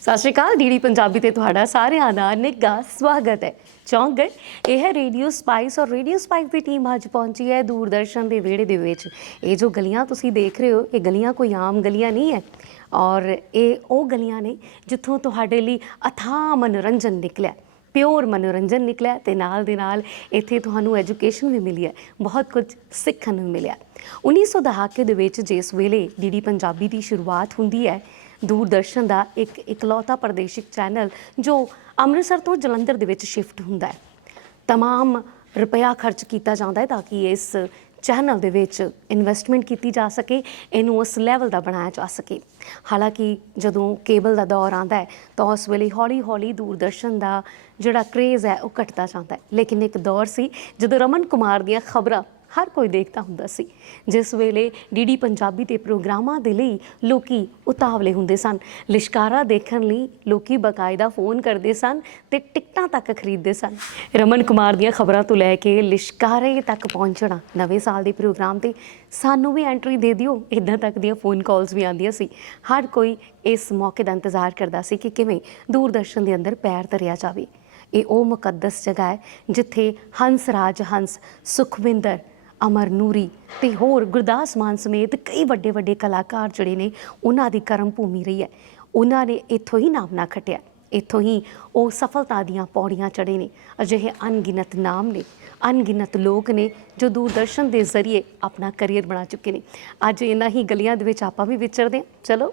ਸਤਿ ਸ਼੍ਰੀ ਅਕਾਲ ਡੀਡੀ ਪੰਜਾਬੀ ਤੇ ਤੁਹਾਡਾ ਸਾਰਿਆਂ ਦਾ ਨਿੱਘਾ ਸਵਾਗਤ ਹੈ। ਚੌਂਕ ਇਹ ਹੈ ਰੇਡੀਓ ਸਪਾਈਸ ਔਰ ਰੇਡੀਓ ਸਪਾਈਸ ਦੀ ਟੀਮ ਅੱਜ ਪਹੁੰਚੀ ਹੈ ਦੂਰਦਰਸ਼ਨ ਦੇ ਵਿਹੜੇ ਦੇ ਵਿੱਚ। ਇਹ ਜੋ ਗਲੀਆਂ ਤੁਸੀਂ ਦੇਖ ਰਹੇ ਹੋ, ਇਹ ਗਲੀਆਂ ਕੋਈ ਆਮ ਗਲੀਆਂ ਨਹੀਂ ਹੈ ਔਰ ਇਹ ਉਹ ਗਲੀਆਂ ਨੇ ਜਿੱਥੋਂ ਤੁਹਾਡੇ ਲਈ ਅਥਾਹ ਮਨੋਰੰਜਨ ਨਿਕਲਿਆ, ਪਿਓਰ ਮਨੋਰੰਜਨ ਨਿਕਲਿਆ ਤੇ ਨਾਲ ਦੇ ਨਾਲ ਇੱਥੇ ਤੁਹਾਨੂੰ ਐਜੂਕੇਸ਼ਨ ਵੀ ਮਿਲੀ ਹੈ, ਬਹੁਤ ਕੁਝ ਸਿੱਖਣ ਨੂੰ ਮਿਲਿਆ। 1900 ਦਹਾਕੇ ਦੇ ਵਿੱਚ ਜਿਸ ਵੇਲੇ ਡੀਡੀ ਪੰਜਾਬੀ ਦੀ ਸ਼ੁਰੂਆਤ ਹੁੰਦੀ ਹੈ ਦੂਰਦਰਸ਼ਨ ਦਾ ਇੱਕ ਇਕਲੌਤਾ ਪ੍ਰਦੇਸ਼ਿਕ ਚੈਨਲ ਜੋ ਅੰਮ੍ਰਿਤਸਰ ਤੋਂ ਜਲੰਧਰ ਦੇ ਵਿੱਚ ਸ਼ਿਫਟ ਹੁੰਦਾ ਹੈ। ਤਮਾਮ ਰੁਪਇਆ ਖਰਚ ਕੀਤਾ ਜਾਂਦਾ ਹੈ ਤਾਂ ਕਿ ਇਸ ਚੈਨਲ ਦੇ ਵਿੱਚ ਇਨਵੈਸਟਮੈਂਟ ਕੀਤੀ ਜਾ ਸਕੇ, ਇਹਨੂੰ ਉਸ ਲੈਵਲ ਦਾ ਬਣਾਇਆ ਜਾ ਸਕੇ। ਹਾਲਾਂਕਿ ਜਦੋਂ ਕੇਬਲ ਦਾ ਦੌਰ ਆਂਦਾ ਹੈ, ਤਾਂ ਉਸ ਵੇਲੇ ਹੌਲੀ-ਹੌਲੀ ਦੂਰਦਰਸ਼ਨ ਦਾ ਜਿਹੜਾ ਕ੍ਰੇਜ਼ ਹੈ, ਉਹ ਘਟਦਾ ਜਾਂਦਾ ਹੈ। ਲੇਕਿਨ ਇੱਕ ਦੌਰ ਸੀ ਜਦੋਂ ਰਮਨ ਕੁਮਾਰ ਦੀਆਂ ਖਬਰਾਂ ਹਰ ਕੋਈ ਦੇਖਦਾ ਹੁੰਦਾ ਸੀ। ਜਿਸ ਵੇਲੇ ਡੀਡੀ ਪੰਜਾਬੀ ਦੇ ਪ੍ਰੋਗਰਾਮਾਂ ਦੇ ਲਈ ਲੋਕੀ ਉਤਾਵਲੇ ਹੁੰਦੇ ਸਨ। ਲਿਸ਼ਕਾਰਾ ਦੇਖਣ ਲਈ ਲੋਕੀ ਬਕਾਇਦਾ ਫੋਨ ਕਰਦੇ ਸਨ ਤੇ ਟਿਕਟਾਂ ਤੱਕ ਖਰੀਦਦੇ ਸਨ। ਰਮਨ ਕੁਮਾਰ ਦੀਆਂ ਖਬਰਾਂ ਤੋਂ ਲੈ ਕੇ ਲਿਸ਼ਕਾਰੇ ਤੱਕ ਪਹੁੰਚਣਾ ਨਵੇਂ ਸਾਲ ਦੇ ਪ੍ਰੋਗਰਾਮ ਤੇ ਸਾਨੂੰ ਵੀ ਐਂਟਰੀ ਦੇ ਦਿਓ ਇਦਾਂ ਤੱਕ ਦੀਆਂ ਫੋਨ ਕਾਲਸ ਵੀ ਆਉਂਦੀਆਂ ਸੀ। ਹਰ ਕੋਈ ਇਸ ਮੌਕੇ ਦਾ ਇੰਤਜ਼ਾਰ ਕਰਦਾ ਸੀ ਕਿ ਕਿਵੇਂ ਦੂਰਦਰਸ਼ਨ ਦੇ ਅੰਦਰ ਪੈਰ ਧਰਿਆ ਜਾਵੇ। ਇਹ ਉਹ ਮੁਕੱਦਸ ਜਗ੍ਹਾ ਹੈ ਜਿੱਥੇ ਹੰਸ ਰਾਜ ਹੰਸ ਸੁਖਵਿੰਦਰ ਅਮਰ ਨੂਰੀ ਤੇ ਹੋਰ ਗੁਰਦਾਸ ਮਾਨ ਸਮੇਤ ਕਈ ਵੱਡੇ ਵੱਡੇ ਕਲਾਕਾਰ ਜਿਹੜੇ ਨੇ, ਉਹਨਾਂ ਦੀ ਕਰਮ ਭੂਮੀ ਰਹੀ ਹੈ। ਉਹਨਾਂ ਨੇ ਇੱਥੋਂ ਹੀ ਨਾਮ ਨਾ ਖਟਿਆ। ਇੱਥੋਂ ਹੀ ਉਹ ਸਫਲਤਾ ਦੀਆਂ ਪੌੜੀਆਂ ਚੜੇ ਨੇ। ਅਜਿਹੇ ਅਣਗਿਣਤ ਨਾਮ ਨੇ, ਅਣਗਿਣਤ ਲੋਕ ਨੇ ਜੋ ਦੂਰਦਰਸ਼ਨ ਦੇ ਜ਼ਰੀਏ ਆਪਣਾ ਕੈਰੀਅਰ ਬਣਾ ਚੁੱਕੇ ਨੇ। ਅੱਜ ਇਹਨਾਂ ਹੀ ਗਲੀਆਂ ਦੇ ਵਿੱਚ ਆਪਾਂ ਵੀ ਵਿਚਰਦੇ ਹਾਂ। ਚਲੋ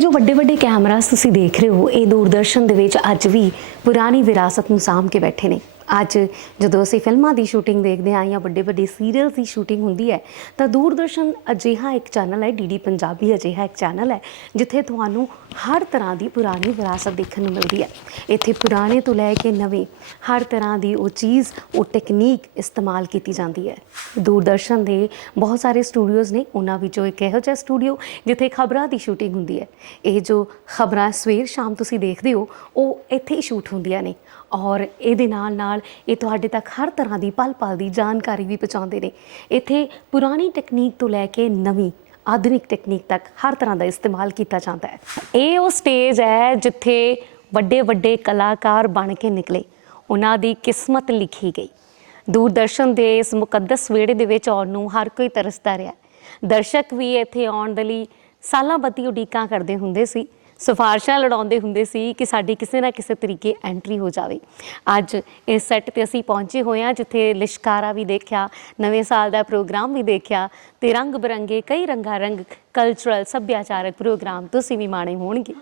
ਜੋ ਵੱਡੇ ਵੱਡੇ ਕੈਮਰਾਸ ਤੁਸੀਂ ਦੇਖ ਰਹੇ ਹੋ, ਇਹ ਦੂਰਦਰਸ਼ਨ ਦੇ ਵਿੱਚ ਅੱਜ ਵੀ ਪੁਰਾਣੀ ਵਿਰਾਸਤ ਨੂੰ ਸਾਂਭ ਕੇ ਬੈਠੇ ਨੇ। ਅੱਜ ਜਦੋਂ ਅਸੀਂ ਫਿਲਮਾਂ ਦੀ ਸ਼ੂਟਿੰਗ ਦੇਖਦੇ ਹਾਂ ਜਾਂ ਵੱਡੇ ਵੱਡੇ ਸੀਰੀਅਲਸ ਦੀ ਸ਼ੂਟਿੰਗ ਹੁੰਦੀ ਹੈ, ਤਾਂ ਦੂਰਦਰਸ਼ਨ ਅਜਿਹਾ ਇੱਕ ਚੈਨਲ ਹੈ ਡੀਡੀ ਪੰਜਾਬੀ ਅਜਿਹਾ ਇੱਕ ਚੈਨਲ ਹੈ, ਜਿੱਥੇ ਤੁਹਾਨੂੰ ਹਰ ਤਰ੍ਹਾਂ ਦੀ ਪੁਰਾਣੀ ਵਿਰਾਸਤ ਦੇਖਣ ਨੂੰ ਮਿਲਦੀ ਹੈ। ਇੱਥੇ ਪੁਰਾਣੇ ਤੋਂ ਲੈ ਕੇ ਨਵੇਂ ਹਰ ਤਰ੍ਹਾਂ ਦੀ ਉਹ ਚੀਜ਼, ਉਹ ਟੈਕਨੀਕ ਇਸਤੇਮਾਲ ਕੀਤੀ ਜਾਂਦੀ ਹੈ। ਦੂਰਦਰਸ਼ਨ ਦੇ ਬਹੁਤ ਸਾਰੇ ਸਟੂਡੀਓਜ਼ ਨੇ, ਉਹਨਾਂ ਵਿੱਚੋਂ ਇੱਕ ਇਹੋ ਜਿਹਾ ਸਟੂਡੀਓ ਜਿੱਥੇ ਖਬਰਾਂ ਦੀ ਸ਼ੂਟਿੰਗ ਹੁੰਦੀ ਹੈ। ਇਹ ਜੋ ਖਬਰਾਂ ਸਵੇਰ ਸ਼ਾਮ ਤੁਸੀਂ ਦੇਖਦੇ ਹੋ, ਉਹ ਇੱਥੇ ਹੀ ਸ਼ੂਟ ਹੁੰਦੀਆਂ ਨੇ ਔਰ ਇਹਦੇ ਨਾਲ ਨਾਲ ਇਹ ਤੁਹਾਡੇ ਤੱਕ ਹਰ ਤਰ੍ਹਾਂ ਦੀ ਪਲ ਪਲ ਦੀ ਜਾਣਕਾਰੀ ਵੀ ਪਹੁੰਚਾਉਂਦੇ ਨੇ। ਇੱਥੇ ਪੁਰਾਣੀ ਟੈਕਨੀਕ ਤੋਂ ਲੈ ਕੇ ਨਵੀਂ, ਆਧੁਨਿਕ ਟੈਕਨੀਕ ਤੱਕ ਹਰ ਤਰ੍ਹਾਂ ਦਾ ਇਸਤੇਮਾਲ ਕੀਤਾ ਜਾਂਦਾ ਹੈ। ਇਹ ਉਹ ਸਟੇਜ ਹੈ ਜਿੱਥੇ ਵੱਡੇ ਵੱਡੇ ਕਲਾਕਾਰ ਬਣ ਕੇ ਨਿਕਲੇ। ਉਹਨਾਂ ਦੀ ਕਿਸਮਤ ਲਿਖੀ ਗਈ। ਦੂਰਦਰਸ਼ਨ ਦੇ ਇਸ ਮੁਕੱਦਸ ਵਿਹੜੇ ਦੇ ਵਿੱਚ ਆਉਣ ਨੂੰ ਹਰ ਕੋਈ ਤਰਸਦਾ ਰਿਹਾ। ਦਰਸ਼ਕ ਵੀ ਇੱਥੇ ਆਉਣ ਦੇ ਲਈ ਸਾਲਾਂ ਬੱਤੀ ਉਡੀਕਾਂ ਕਰਦੇ ਹੁੰਦੇ ਸੀ। ਸਿਫਾਰਸ਼ਾਂ ਲੜਾਉਂਦੇ ਹੁੰਦੇ ਸੀ ਕਿ ਸਾਡੀ ਕਿਸੇ ਨਾ ਕਿਸੇ ਤਰੀਕੇ ਐਂਟਰੀ ਹੋ ਜਾਵੇ। ਅੱਜ ਇਸ ਸੈੱਟ ਤੇ ਅਸੀਂ ਪਹੁੰਚੇ ਹੋਏ ਹਾਂ, ਜਿੱਥੇ ਲਿਸ਼ਕਾਰਾ ਵੀ ਦੇਖਿਆ, ਨਵੇਂ ਸਾਲ ਦਾ ਪ੍ਰੋਗਰਾਮ ਵੀ ਦੇਖਿਆ ਤੇ ਰੰਗ ਬਰੰਗੇ ਕਈ ਰੰਗਾ ਰੰਗ ਕਲਚਰਲ ਸੱਭਿਆਚਾਰਕ ਪ੍ਰੋਗਰਾਮ ਤੁਸੀਂ ਵੀ ਮਾਣੇ ਹੋਣਗੇ।